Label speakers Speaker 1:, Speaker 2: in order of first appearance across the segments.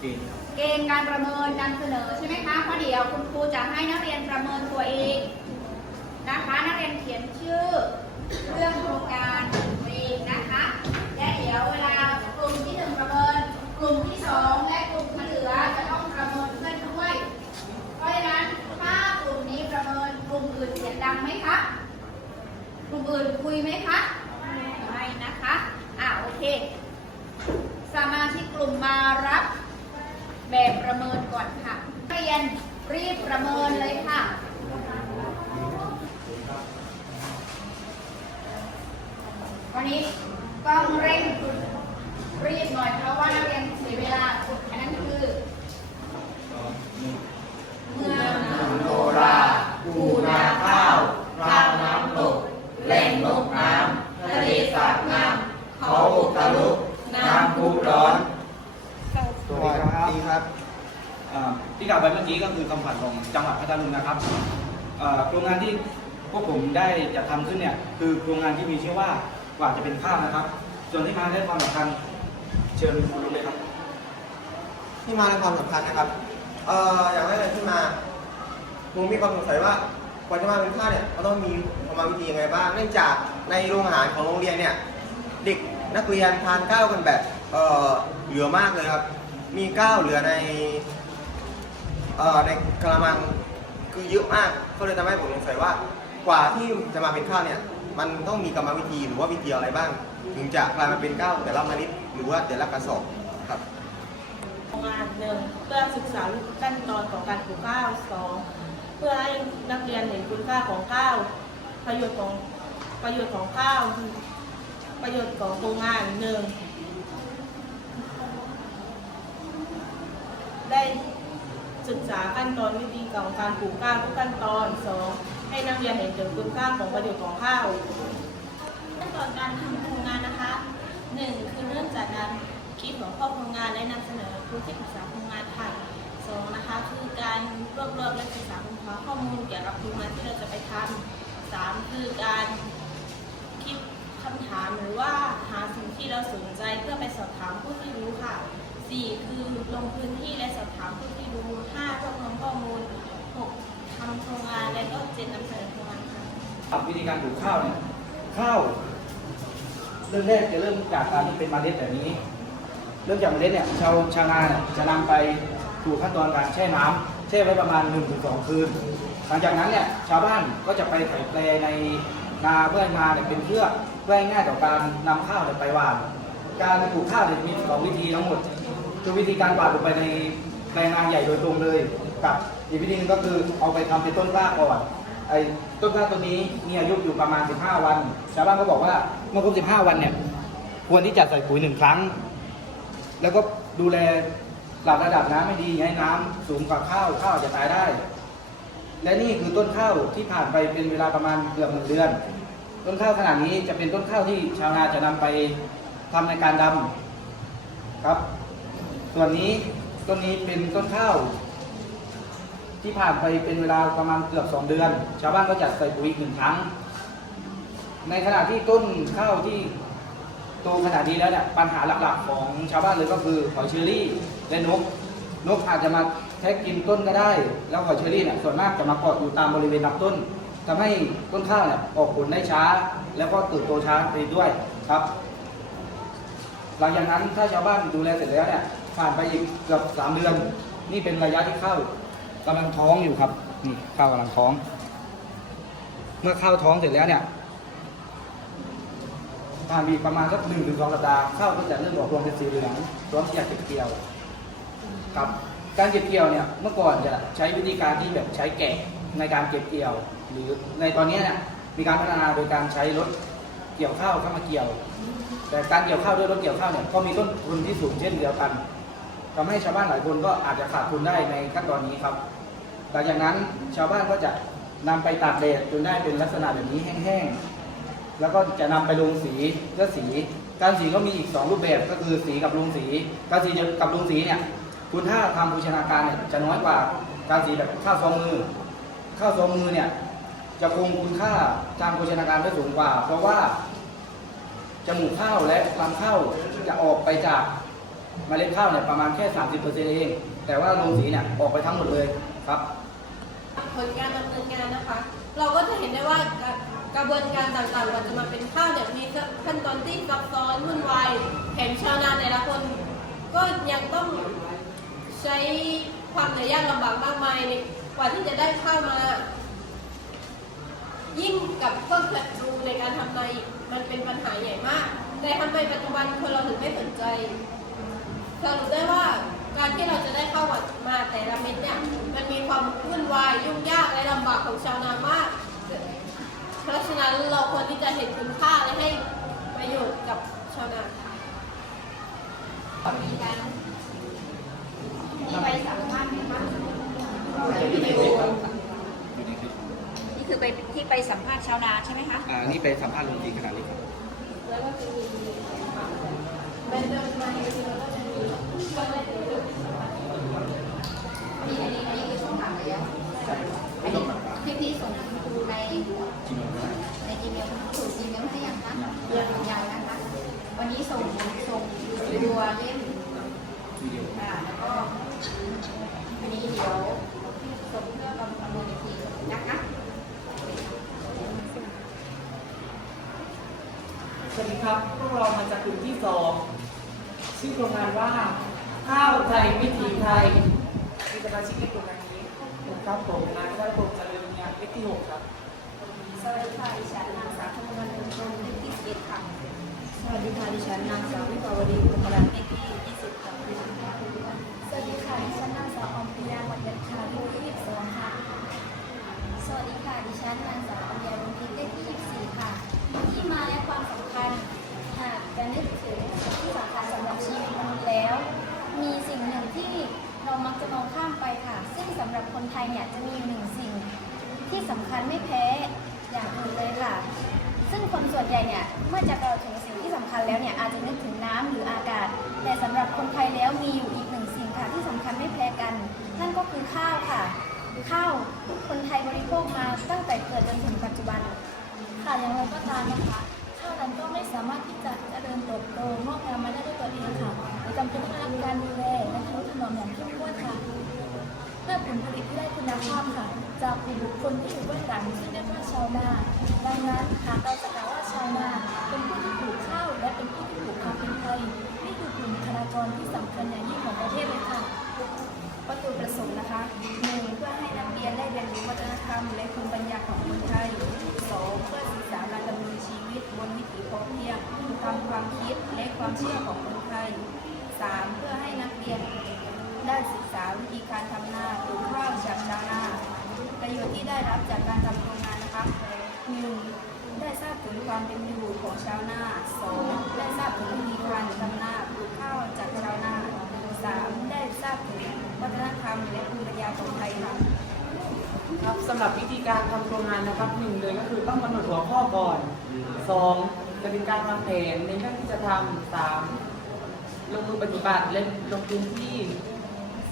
Speaker 1: เกณฑ์ครับ
Speaker 2: เกณฑ์การประเมินนำเสนอใช่ไหมคะเพราะเดี๋ยวคุณครูจะให้นักเรียนประเมินตัวเองนะคะนักเรียนเขียนชื่อเรื่องโครงการตัวเองนะคะ และเดี๋ยวเวลากลุ่มที่หนึ่งประเมิน กลุ่มที่สองและกลุ่มที่เหลือจะต้องประเมินเพื่อนด้วย เพราะฉะนั้นถ้ากลุ่มนี้ประเมินกลุ่มอื่นเสียงดังไหมคะกลุ่มอื่นคุยไหมคะไม่นะคะอ่าโอเค สมาชิกกลุ่มมารับ แบบประเมินก่อนค่ะเรียนรีบประเมินเลยค่ะวันนี้ต้องเร่งรีบหน่อยเพราะว่านักเรียนเสียเวลาอันนั้นคือเมือง
Speaker 3: โนราปูนาข้าวรางน้ำตกแหล่งนกน้ำทะเลสาบงาม เขาอุตลุกน้ำพุร้อน
Speaker 1: สวัสดีครับ
Speaker 3: ดีครับ
Speaker 1: อ่าที่กล่าวไปเมื่อกี้ก็คือคำขวัญของจังหวัดพัทลุงนะครับอ่าโครงงานที่พวกผมได้จัด ทำขึ้นเนี่ยคือโครงงานที่มีชื่อว่ากว่าจะเป็นข้าวนะครับ ส่วนที่มาได้ความสำคัญเชิญคุณลุงเลยครับ
Speaker 3: ที่มาในความสำคัญนะครับเอ่ออย่างแรกเลยที่มาผมมีความสงสัยว่าก่อนจะมาเป็นข้าวเนี่ยมันต้องมีกรรมวิธียังไงบ้างเนื่องจากในโรงอาหารของโรงเรียนเนี่ยเด็กนักเรียนทานข้าวกันแบบเอ่อเหลือมากเลยครับ มีข้าวเหลือในเอ่อในกระมังคือเยอะมากก็เลยทำให้ผมสงสัยว่า กว่าที่จะมาเป็นข้าวเนี่ย มันต้องมีกรรมวิธีหรือว่าวิธีอะไรบ้าง ถึงจะกลายมาเป็นข้าวแต่ละเมล็ดหรือว่าแต่ละกระสอบครับ
Speaker 4: โรงงานหนึ่งเพื่อศึกษาขั้นตอนของการปลูกข้าวสองเพื่อให้นักเรียนเห็นคุณค่าของข้าว ประโยชน์ของประโยชน์ของข้าว ประโยชน์ของโรงงานหนึ่งได้ศึกษาขั้นตอนวิธีของการปลูกข้าวทุกขั้นตอนสอง ให้นักเรียนเห็นถึงคุณค่าของประโยชน์ของข้าว
Speaker 5: ขั้นตอนการทำโครงงานนะคะหนึ่งคือเริ่มจากการคิดหัวข้อโครงงานและนำเสนอครูที่ปรึกษาโครงงานค่ะสองนะคะคือการรวบรวมและศึกษาค้นคว้าข้อมูลเกี่ยวกับโครงงานที่เราจะไปทำสามคือการคิดคำถามหรือว่าหาสิ่งที่เราสนใจเพื่อไปสอบถามผู้ที่รู้ค่ะสี่คือลงพื้นที่และสอบถามผู้ที่รู้ห้ารวบรวมข้อมูลำโครงงานและก็เจ็ดนำเสนอโครงงานค่ะ
Speaker 1: ครับวิธีการปลูกข้าวเนี่ยข้าวเริ่มแรกจะเริ่มจากการที่เป็นเมล็ดแบบนี้ เริ่มจากเมล็ดเนี่ยชาวชาวนาเนี่ยจะนำไปสู่ขั้นตอนการแช่น้ำแช่ไว้ประมาณ 1-2 คืน หลังจากนั้นเนี่ยชาวบ้านก็จะไปไถแปลในนาเพื่อให้นาเนี่ยเป็นเพื่อเพื่อง่ายต่อการนำข้าวเนี่ยไปหว่าน การปลูกข้าวเนี่ยมีสองวิธีทั้งหมดคือวิธีการหว่านลงไปในแปลงนาใหญ่โดยตรงเลยกับ อีกวิธีหนึงก็คือเอาไปทำเป็นต้นกล้าก่อนไอ้ต้นกล้าตัวนี้มีอายุอยู่ประมาณ 15 วัน ชาวบ้านก็บอกว่าเมื่อครบ 15 วันเนี่ย ควรที่จะใส่ปุ๋ยหนึ่งครั้ง แล้วก็ดูแลหลับระดับน้ำไม่ดีอย่าให้น้ำสูงกว่าข้าวข้าวจจะตายได้ และนี่คือต้นข้าวที่ผ่านไปเป็นเวลาประมาณเกือบหนึ่งเดือน ต้นข้าวขนาดนี้จะเป็นต้นข้าวที่ชาวนาจะนำไปทำในการดำครับ ส่วนนี้ต้นนี้เป็นต้นข้าว ที่ผ่านไปเป็นเวลาประมาณเกือบ 2 เดือน ชาวบ้านก็จะใส่ปุ๋ยอีกหนึ่งครั้ง ในขณะที่ต้นข้าวที่โตขนาดนี้แล้วเนี่ยปัญหาหลักๆของชาวบ้านเลยก็คือหอยเชอรี่และนก นกอาจจะมาแทะกินต้นก็ได้ แล้วหอยเชอรี่เนี่ยส่วนมากจะมาเกาะอยู่ตามบริเวณลำต้นทำให้ต้นข้าวเนี่ยออกผลได้ช้า แล้วก็เติบโตช้าไปด้วยครับ หลังจากนั้นถ้าชาวบ้านดูแลเสร็จแล้วเนี่ยผ่านไปอีกเกือบสามเดือน นี่เป็นระยะที่ข้าว กำลังท้องอยู่ครับนี่ข้าวกำลังท้อง เมื่อข้าวท้องเสร็จแล้วเนี่ยผ่านไปอีประมาณสักหนึ่งถึงสองสัปดาห์ข้าวก็จะเริ่มออกรวงเป็นสีเหลืองพร้อมที่จะเก็บเกี่ยวครับการเก็บเกี่ยวเนี่ยเมื่อก่อนจะใช้วิธีการที่แบบใช้แกะในการเก็บเกี่ยว หรือในตอนนี้เนี่ยมีการพัฒนาโดยการใช้รถเกี่ยวข้าวเข้ามาเกี่ยว แต่การเกี่ยวข้าวด้วยรถเกี่ยวข้าวเนี่ยก็มีต้นทุนที่สูงเช่นเดียวกันทำให้ชาวบ้านหลายคนก็อาจจะขาดทุนได้ในขั้นตอนนี้ครับ หลังจากนั้นชาวบ้านก็จะนำไปตากแดดจนได้เป็นลักษณะแบบนี้แห้งๆ แล้วก็จะนำไปลงสีเพื่อสี การสีก็มีอีก 2 รูปแบบก็คือสีกับลงสีการสีกับลงสีเนี่ยคุณค่าทางโภชนาการเนี่ยจะน้อยกว่าการสีแบบข้าวซองมือข้าวซองมือเนี่ยจะคงคุณค่าทางโภชนาการได้สูงกว่า เพราะว่าจมูกข้าวและลำข้าวจะออกไปจากเมล็ดข้าวเนี่ยประมาณแค่ 30%เอง แต่ว่าโรงสีเนี่ยออกไปทั้งหมดเลยครับ
Speaker 6: ผลการดำเนินงานนะคะ เราก็จะเห็นได้ว่ากระบวนการต่างๆกว่าจะมาเป็นข้าวเนี่ยมีขั้นตอนที่ซับซ้อนวุ่นวายแถมชาวนาแต่ละคน ก็ยังต้องใช้ความเหนื่อยยากลำบากมากมายกว่าที่จะได้ข้าวมา ยิ่งกับเครื่องจักรรูในการทำนาอีกมันเป็นปัญหาใหญ่มาก แต่ทำไมปัจจุบันคนเราถึงไม่สนใจสรุปได้ว่า การที่เราจะได้เข้ามาแต่ละเม็ดเนี่ยมันมีความวุ่นวายยุ่งยากและลำบากของชาวนามาก เพราะฉะนั้นเราควรที่จะเห็นคุณค่าและให้ประโยชน์กับชาวนาค่ะ
Speaker 7: มีการมีไปสัมภาษณ์ไหมคะนี่คือไปที่ไปสัมภาษณ์ชาวนาใช่ไหมคะ
Speaker 1: อ่านี่ไปสัมภาษณ์โรงสีขนาดนี้ครับ
Speaker 6: แล้วก็จะมีเป็นเดิน มีอัน
Speaker 7: นี้อันนี้คือช่วงหลังแล้ว
Speaker 1: ใช่ครับไม่ต้องหนัก
Speaker 7: คลิปนี้ส่งคุณครูใน
Speaker 1: จริงไหม
Speaker 7: ในอีเมลถูกอีเมลให้ยังคะยังนะคะวันนี้ส่งส่งตัวเล่ม
Speaker 1: วิดี
Speaker 7: ค่ะแล้วก็อันนี้เดี๋ยวส่งเพื่อประเมินอีกทีนะคะ
Speaker 8: สวัสดีครับ พวกเรามาจากกลุ่มที่สอง ชื่อโครงงานว่าข้าวไทยวิถีไทยมีสมาชิกในกลุ่มนี้ผมครับผมนายวัฒพงษ์เจริญงานเลขที่หกครับ
Speaker 7: สวัสดีค่ะดิฉันนางสาวธนวันเป็นชมเลขที่11ค่ะ
Speaker 6: สวัสดีค่ะดิฉันนางสาววิภาวดีอุปราเลขที่20ค่ะ
Speaker 7: สวัสดีค่ะดิฉันนางสาวอมพิยาวัฒน์ชาลีที่22ค่ะสวัสดีค่ะดิฉันนางสาวออมยาลุงพิเลขที่24ค่ะ ที่มาและความสำคัญหากจะนึกถึงสิ่งที่สำคัญสำหรับชีวิตมนุษย์แล้ว มีสิ่งหนึ่งที่เรามัก จะมองข้ามไปค่ะ ซึ่งสำหรับคนไทยเนี่ยจะมีหนึ่งสิ่งที่สำคัญไม่แพ้อย่างอื่นเลยค่ะ ซึ่งคนส่วนใหญ่เนี่ยเมื่อจะกล่าวถึงสิ่งที่สำคัญแล้วเนี่ยอาจจะนึกถึงน้ำหรืออากาศ แต่สำหรับคนไทยแล้วมีอยู่อีกหนึ่งสิ่งค่ะที่สำคัญไม่แพ้กัน นั่นก็คือข้าวค่ะ ข้าวคนไทยบริโภคมาตั้งแต่เกิดจนถึงปัจจุบันค่ะอย่างไรก็ตามนะคะข้าวนั้นก็ไม่สามารถที่จะเจริญเติบโตงอกงามมาได้ด้วยตัวเองค่ะ จำเป็นต้องรับการดูแลและทนุถนอมอย่างเข้มงวดค่ะ เพื่อผลผลิตที่ได้คุณภาพค่ะ จากกลุ่มบุคคลที่อยู่เบื้องหลังซึ่งเรียกว่าชาวนาดังนั้นหากเราจะกล่าวว่าชาวนาเป็นผู้ที่ปลูกข้าวและเป็นผู้ที่ปลูกความเป็นไทยนี่คือกลุ่มบุคลากรที่สำคัญอย่างยิ่งของประเทศเลยค่ะวัตถุประสงค์นะคะหนึ่งเพื่อให้นักเรียนได้เรียนรู้วัฒนธรรมและภูมิปัญญาของคนไทยสองเพื่อศึกษาการดำเนินชีวิตบนวิถีพอเพียงตามความคิดและความเชื่อของคนไทยสามเพื่อให้นักเรียน ได้ศึกษา วิธีการทำนาปลูกข้าวจากชาวนาประโยชน์ที่ได้รับจากการทำโครงงานนะคะหนึ่งได้ทราบถึงความเป็นอยู่ของชาวนาสองได้ทราบถึงวิธีการทำนาปลูกข้าวจากชาวนาสามได้ทราบถึงวัฒนธรรมและภูมิปัญญาของไทยค่ะ
Speaker 8: ครับสำหรับวิธีการทำโครงงานนะครับหนึ่งเลยก็คือต้องกำหนดหัวข้อก่อนสองจะเป็นการวางแผนในเรื่องที่จะทำสามลงมือปฏิบัติและลงพื้นที่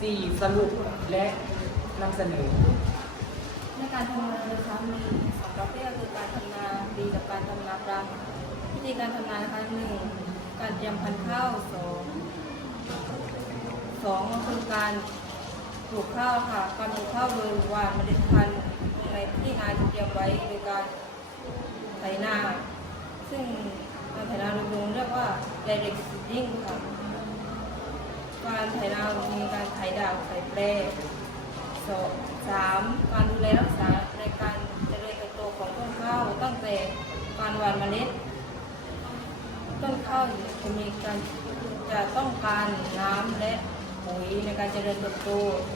Speaker 8: สี่สรุปและนำเสนอ
Speaker 6: ในการทำนานะคะมีสองประเภทคือการทำนาดีกับการทำนาปรังวิธีการทำนานะคะหนึ่งการเตรียมพันธุ์ข้าวสองสองก็คือการปลูกข้าวค่ะ การปลูกข้าวโดยหวานเมล็ดพันธุ์ในที่นาที่เตรียมไว้โดยการไถนา ซึ่งการไถนาโดยรวมเรียกว่า direct seeding ค่ะ การไถนามีการไถดาวไถแปรสองสามการดูแลรักษาในการเจริญเติบโตของต้นข้าวตั้งแต่การหว่านเมล็ด ต้นข้าวจะมีการจะต้องการน้ำและปุ๋ยในการเจริญเติบโต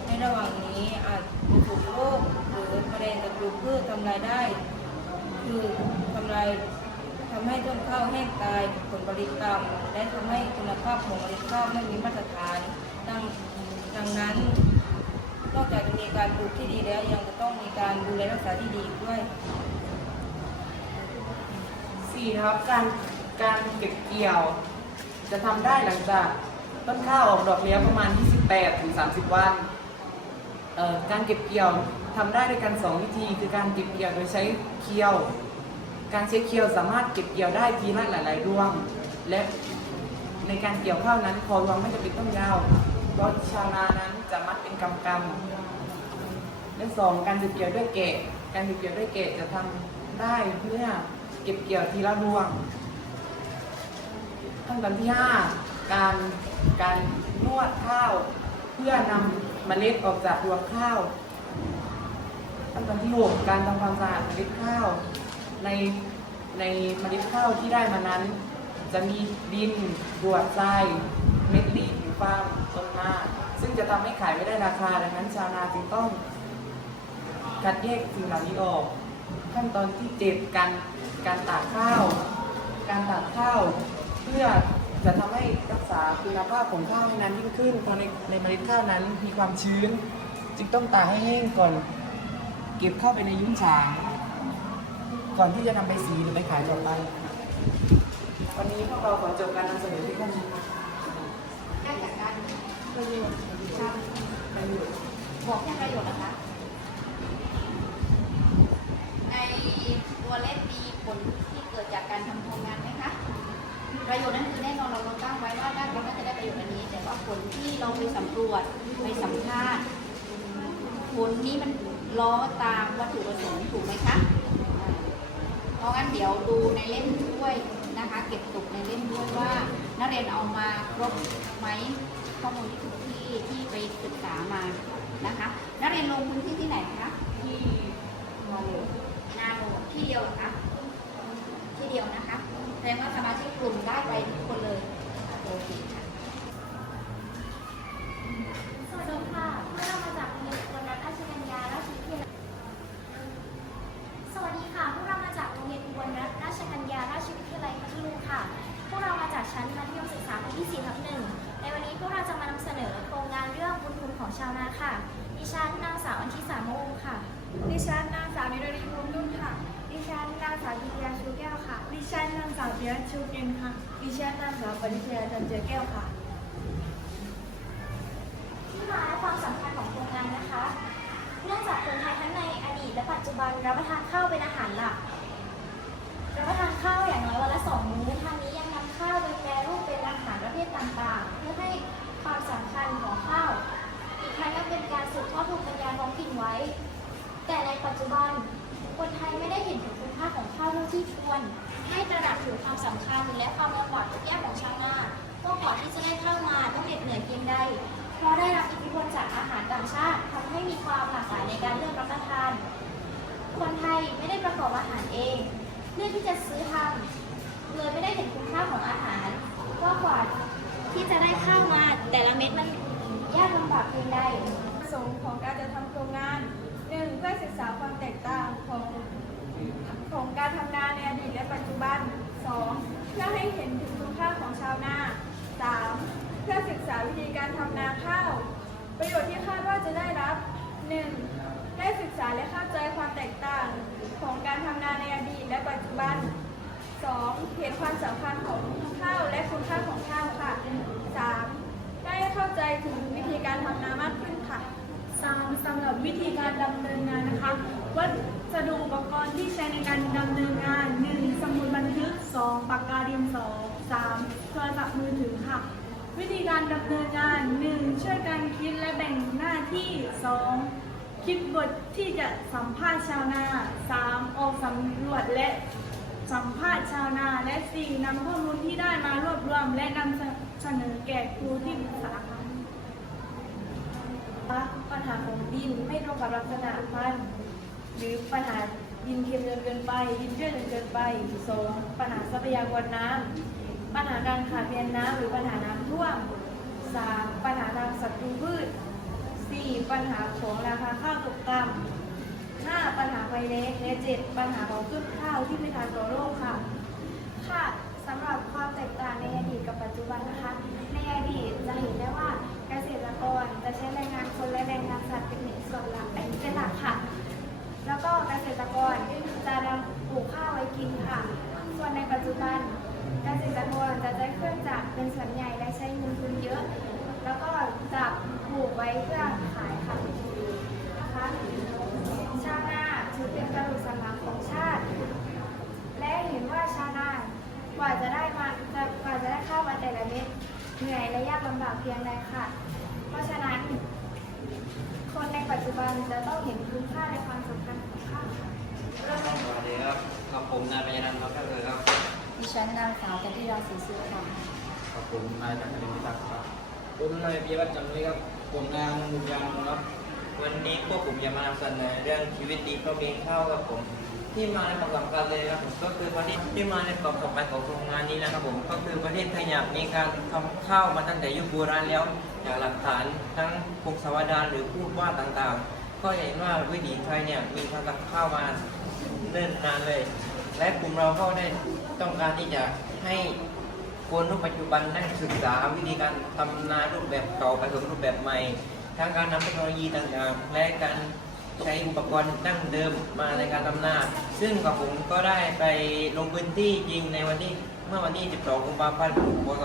Speaker 6: ในระหว่างนี้อาจถูกโรคหรือแมลงศัตรูพืชทำลายได้ คือทำลายทำให้ต้นข้าวแห้งตายผลผลิตต่ำและทำให้คุณ ภาพของมล็ดข้าวไม่มีมาตรฐานดังดังนั้น นอกจากจะมีการปลูกที่ดีแล้วยังจะต้องมีการดูแลรักษาที่ดีด้วย
Speaker 8: สี่ครับการการเก็บเกี่ยว จะทำได้หลังจากต้นข้าวออกดอกแล้วประมาณ 28ถึง30 วันเอ่อการเก็บเกี่ยวทำได้ด้วยกันสองวิธีคือการเก็บเกี่ยวโดยใช้เคียว การใช้เคียวสามารถเก็บเกี่ยวได้ทีละหลายๆดวง และ ในการเกี่ยวข้าวนั้นคอรวงไม่จำเป็นต้องยาว เพราะชาวนานั้นจะมัดเป็นกำกำและสองการเก็บเกี่ยวด้วยเกะการเก็บเกี่ยวด้วยเกะจะทำได้เพื่อเก็บเกี่ยวทีละรวงขั้นตอนที่5การการนวดข้าว เพื่อนำเมล็ดออกจากรวงข้าวขั้นตอนที่6การทำความสะอาดเมล็ดข้าว ในในเมล็ดข้าวที่ได้มานั้น จะมีดินกรวดทรายเม็ดรีดหรือฟางต้นมาซึ่งจะทำให้ขายไม่ได้ราคาดังนั้นชาวนาจึงต้องคัดแยกสิ่งเหล่านี้ออก ขั้นตอนที่เจ็ดการการตากข้าว การตากข้าวเพื่อจะทำให้รักษาคุณภาพของข้าวให้นานยิ่งขึ้นเพราะในในเมล็ดข้าวนั้นมีความชื้น จึงต้องตากให้แห้งก่อน เก็บเข้าไปในยุ้งฉาง ก่อนที่จะนำไปสีหรือไปขายต่อไป นนี้พวกเราขอจบการนำเสนอที่แค่นี้ครับ
Speaker 2: ได้จากการ
Speaker 8: ประโยชน์ประโยชน์
Speaker 2: บอกแค่ประโยชน์นะคะในตัวเลขมีผลที่เกิดจากการทำโครงงานไหมคะ ประโยชน์นั้นคือแน่นอนเราเราตั้งไว้ว่าได้เราน่าจะได้ประโยชน์อันนี้ แต่ว่าผลที่เราไปสำรวจไปสัมภาษณ์ผลนี้มันล้อตามวัตถุประสงค์ถูกไหมคะเพราะงั้นเดี๋ยวดูในเล่มด้วย นะคะ เก็บตกในเล่มด้วยว่า นักเรียนเอามาครบไหมข้อมูลที่ทุกที่ที่ไปศึกษามานะคะ นักเรียนลงพื้นที่ที่ไหนคะที่นาโนนาโนที่เดียวคะที่เดียวนะคะแสดงว่าสมาชิกกลุ่มได้ไปทุกคนเลยโอเคค่ะ
Speaker 9: ดิฉันนางสาวปริชยาจันเจอแก้ว
Speaker 10: ค่ะ การทำนาข้าว ประโยชน์ที่คาดว่าจะได้รับหนึ่งได้ศึกษาและเข้าใจความแตกต่างของการทำนาในอดีตและปัจจุบัน 2. เห็นความสำคัญของข้าวและคุณค่าของข้าวค่ะ 3. ได้เข้าใจถึงวิธีการทำนามากขึ้นค่ะ 3. สำหรับวิธีการดำเนินงานนะคะ วัสดุอุปกรณ์ที่ใช้ในการดำเนินงาน 1. สมุดบันทึก 2. ปากกาดินสอ 3. โทรศัพท์มือถือค่ะ วิธีการดำเนินงาน 1. ช่วยกันคิดและแบ่งหน้าที่ 2. คิดบทที่จะสัมภาษณ์ชาวนา 3. ออกสำรวจและสัมภาษณ์ชาวนาและสี่นำข้อมูลที่ได้มารวบรวม และนำเสนอแก่ครูที่ปรึกษาปัญหาของดินไม่ตรงกับลักษณะพันหรือปัญหาดินเค็มจนเกินไป ดินเชื่อจนเกินไปสองปัญหาทรัพยากรน้ำ ปัญหาการขาดแคลนน้ำหรือปัญหาน้ำท่วมสามปัญหาทางศัตรูพืชสี่ปัญหาของราคาข้าวตกต่ำห้าปัญหาไฟแล้งและเจ็ดปัญหาของพืชข้าวที่ไม่ทานต่อโรคค่ะ ค่ะสำหรับความแตกต่างในอดีตกับปัจจุบันนะคะ ในอดีตจะเห็นได้ว่าเกษตรกรจะใช้แรงงานคนและแรงงาน เพียง
Speaker 11: ใดค่ะ เพราะฉะนั้น คนในปัจจุบันจะต้องเห็นคุณค่าและความสำคัญของข้าวค่ะ
Speaker 12: สวัสดีครับกับผมนายปัญญานันท์ครับเลยครับ
Speaker 13: ดิฉันนางสาวจันทิราศรีสุค่ะ
Speaker 14: กับผมนายจักรินพิทักษ์ครับผมนายปีวัฒน์จันทร์เลยครับผมนายอนุญาณครับ
Speaker 12: วันนี้พวกผมจะมานำเสนอเรื่องชีวิตดีเพระมีข้าวครับผม ที่มาในความสำคัญเลยนะครับผมก็คือวันนี้ที่มาในความสำคัญของโครงงานนี้นะครับผมก็คือประเทศไทยเนี่ยมีการทำข้าวมาตั้งแต่ยุคโบราณแล้วจากหลักฐานทั้งพงศาวดารหรือพูดว่าต่างๆ ก็เห็นว่าวิถีไทยเนี่ยมีการทำข้าวมาเนิ่นนานเลย และกลุ่มเราก็ได้ต้องการที่จะให้คนรุ่นปัจจุบันได้ศึกษาวิธีการทำนารูปแบบเก่าผสมรูปแบบใหม่ ทั้งการนำเทคโนโลยีต่างๆ และการใช้อุปกรณ์ดั้งเดิมมาในการทำนาซึ่งกับผมก็ได้ไปลงพื้นที่จริงในวันที่เมื่อวันที่ 12 กุมภาพันธ์พศ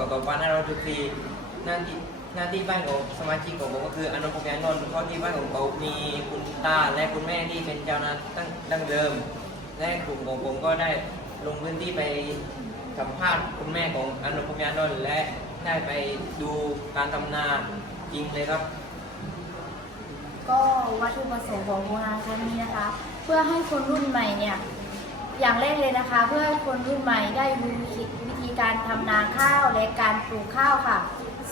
Speaker 12: 2564หน้าที่หน้าที่บ้านของสมาชิกของผมก็คืออนุพงษ์ยานนท์เพราะที่บ้านของเขามีคุณตาและคุณแม่ที่เป็นชาวนาตั้งดั้งเดิม และกลุ่มของผมก็ได้ลงพื้นที่ไปสัมภาษณ์คุณแม่ของอนุพงษ์ยานนท์และได้ไปดูการทำนาจริงเลยครับ
Speaker 15: ก็วัตถุประสงค์ของโครงงานครั้งนี้นะคะ เพื่อให้คนรุ่นใหม่เนี่ยอย่างแรกเลยนะคะ เพื่อให้คนรุ่นใหม่ได้รู้วิธีการทำนาข้าวและการปลูกข้าวค่ะ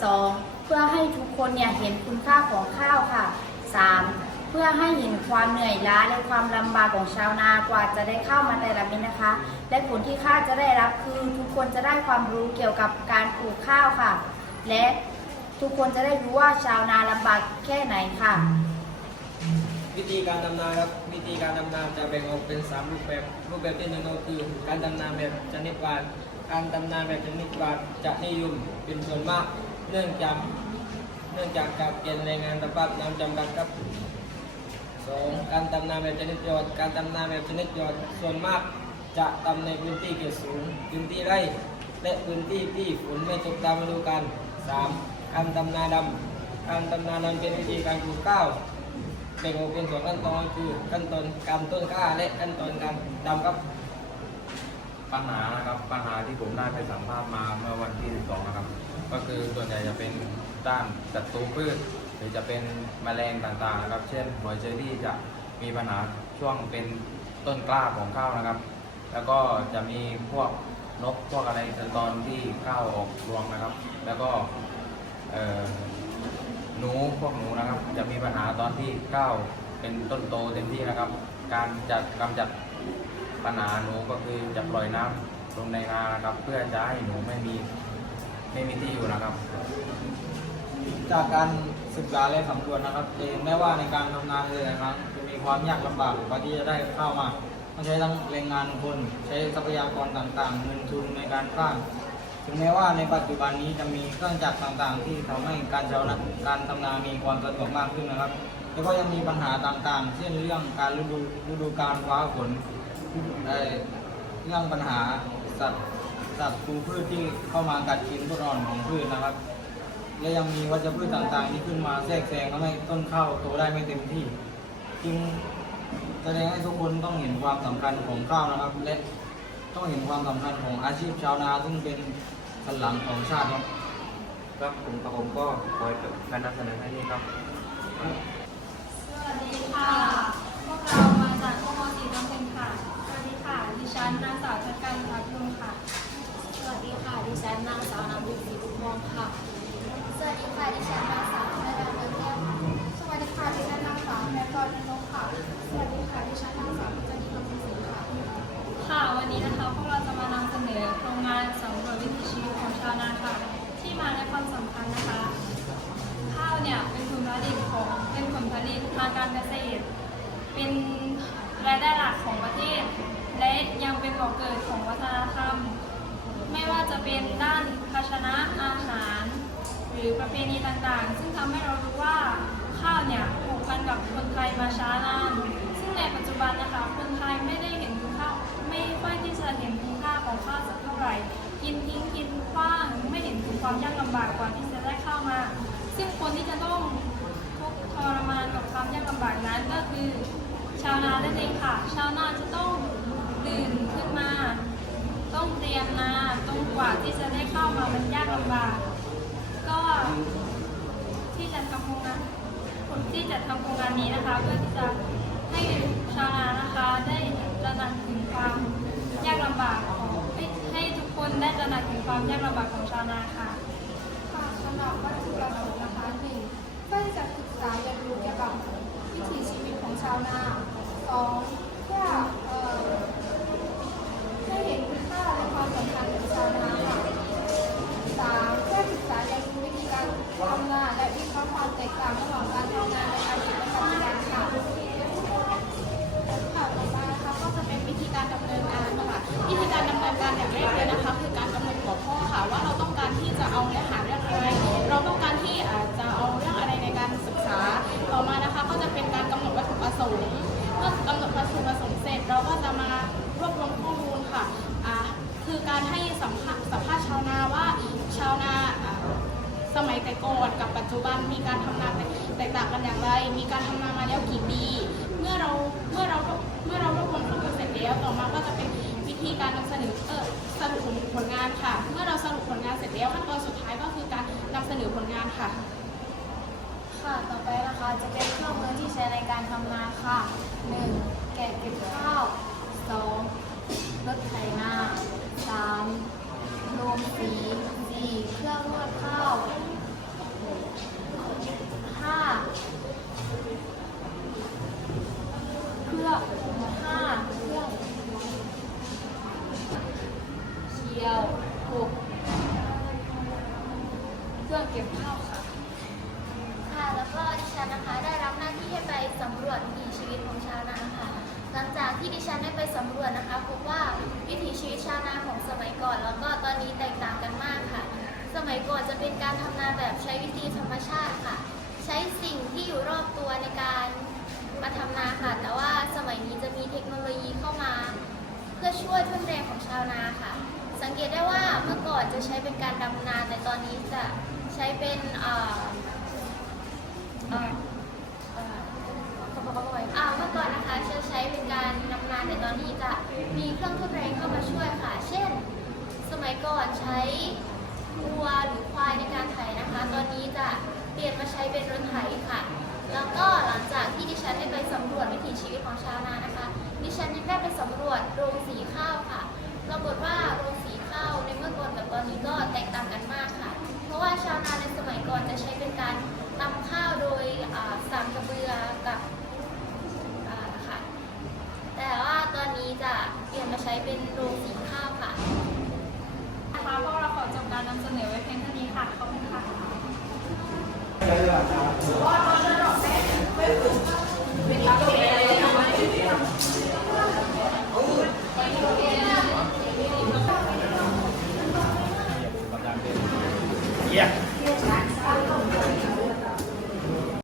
Speaker 15: สองเพื่อให้ทุกคนเนี่ยเห็นคุณค่าของข้าวค่ะสามเพื่อให้เห็นความเหนื่อยล้าและความลำบากของชาวนากว่าจะได้ข้าวมาแต่ละเม็ดนะคะ และผลที่ข้าจะได้รับคือทุกคนจะได้ความรู้เกี่ยวกับการปลูกข้าวค่ะ และทุกคนจะได้รู้ว่าชาวนาลำบากแค่ไหนค่ะ
Speaker 14: วิธีการดำนาครับวิธีการดำนาจะแบ่งออกเป็น 3 รูปแบบรูปแบบที่หนึ่งก็คือการดำนาแบบชนิดวาดการดำนาแบบชนิดวาดจะนิยมเป็นส่วนมาก เนื่องจากเนื่องจากการเปลี่ยนแรงงานสภาพน้ำจำกัดครับสองการดำนาแบบชนิดยอดการดำนาแบบชนิดยอดส่วนมากจะทำในพื้นที่เขตสูงพื้นที่ไร่และพื้นที่ที่ฝนไม่ตกตามฤดูกาลสามการดำนาดำการดำนาดำเป็นวิธีการปลูกข้าว บ่งออกเป็นสองขั้นตอนคือขั้นตอนการต้นกล้าและขั้นตอนการดำครับ
Speaker 16: ปัญหานะครับปัญหาที่ผมได้ไปสัมภาษณ์มาเมื่อวันที่ 12 นะครับ ก็คือส่วนใหญ่จะเป็นด้านศัตรูพืชหรือจะเป็นแมลงต่างๆนะครับ เช่นหัวเชอรี่จะมีปัญหาช่วงเป็นต้นกล้าของข้าวนะครับ แล้วก็จะมีพวกนกพวกอะไรตอนที่ข้าวออกรวงนะครับ แล้วก็ หนูพวกหนูนะครับ จะมีปัญหาตอนที่ข้าวเป็นต้นโตเต็มที่นะครับ การจัดกำจัดปัญหาหนูก็คือจะปล่อยน้ำลงในนานะครับ เพื่อจะให้หนูไม่มีไม่มีที่อยู่นะครับ
Speaker 14: จากการศึกษาและสำรวจนะครับเห็นได้ว่าในการทำงานเลยนะครับจะมีความยากลำบากกว่าที่จะได้เข้ามาต้องใช้ทั้งแรงงานคน ใช้ทรัพยากรต่างๆเงินทุนในการสร้าง ถึงแม้ว่าในปัจจุบันนี้จะมีเครื่องจักรต่างๆ ที่ทำให้การชาวนาการทำนามีความสะดวกมากขึ้นนะครับแต่ก็ยังมีปัญหาต่างๆ เช่นเรื่องการฤดูฤดูการฟ้าฝนเรื่องปัญหาสัตว์สัตว์ปูพืชที่เข้ามากัดกินต้นอ่อนของพืชนะครับ และยังมีวัชพืชต่างๆ ที่ขึ้นมาแทรกแซงทำให้ต้นข้าวโตได้ไม่เต็มที่จึงแสดงให้ทุกคนต้องเห็นความสำคัญของข้าวนะครับ และต้องเห็นความสำคัญของอาชีพชาวนาซึ่งเป็น สันหลังของชาติครับ
Speaker 12: ครับผมกับผมก็ขอจบการนำเสนอแค่นี้ครับ
Speaker 13: สวัสดีค่ะ พวกเรามาจากข้อมสีน้องเพนค่ะ สวัสดีค่ะ ดิฉันนางสาวชัดการพัฒนุค่ะ
Speaker 11: สวัสดีค่ะ ดิฉันนางสาว กิน
Speaker 13: ทิ้งกินขว้างไม่เห็นถึงความยากลำบากกว่าที่จะได้เข้ามา ซึ่งคนที่จะต้องทุกข์ทรมานกับความยากลำบากนั้นก็คือ ชาวนานั่นเองค่ะ ชาวนาจะต้องตื่นขึ้นมา ต้องเตรียมนาตรงกว่าที่จะได้เข้ามามันยากลำบาก
Speaker 10: ก็ที่จัดทำโครงงานผมที่จัดทำโครงงานนี้นะคะ เพื่อที่จะให้ชาวนานะคะได้ระหนักถึงความยากลำบากของให้ให้ทุก คนได้ตระหนักถึงความยากลำบากของชาวนาค่ะ
Speaker 17: ค่ะสำหรับวัตถุประสงค์นะคะหนึ่งเพื่อจะศึกษาเรียนรู้เกี่ยวกับวิถีชีวิตของชาวนาสองเพื่อ แล้วต่อ
Speaker 2: มาก็จะเป็นวิธีการนำเสนอเออสรุปผลผลงานค่ะ เมื่อเราสรุปผลงานเสร็จแล้วขั้นตอนสุดท้ายก็คือการนำเสนอผลงานค่ะ
Speaker 15: ค่ะ ต่อไปนะคะจะเป็นเครื่องมือที่ใช้ในการทำนาค่ะ 1. แกะเก็บข้าว 2. รถไถนา 3. โรมสี 4. เครื่องนวดข้าว 5.
Speaker 9: ที่ดิฉันได้ไปสำรวจนะคะพบว่าวิถีชีวิตชาวนาของสมัยก่อน แล้วก็ตอนนี้แตกต่างกันมากค่ะ สมัยก่อนจะเป็นการทำนาแบบใช้วิธีธรรมชาติค่ะ ใช้สิ่งที่อยู่รอบตัวในการมาทำนาค่ะ แต่ว่าสมัยนี้จะมีเทคโนโลยีเข้ามา เพื่อช่วยทุ่นแรงของชาวนาค่ะ สังเกตได้ว่าเมื่อก่อนจะใช้เป็นการดำนา แต่ตอนนี้จะใช้เป็นอ่าอ่อเอ่อ อ่าเมื่อก่อนนะคะจะใช้เป็นการนำนานแต่ตอนนี้จะมีเครื่องทดแรงเข้ามาช่วยค่ะ เช่น สมัยก่อนใช้วัวหรือควายในการไถนะคะ ตอนนี้จะเปลี่ยนมาใช้เป็นรถไถค่ะ แล้วก็หลังจากที่ดิฉันได้ไปสำรวจวิถีชีวิตของชาวนานะคะ ดิฉันยังได้ไปสำรวจโรง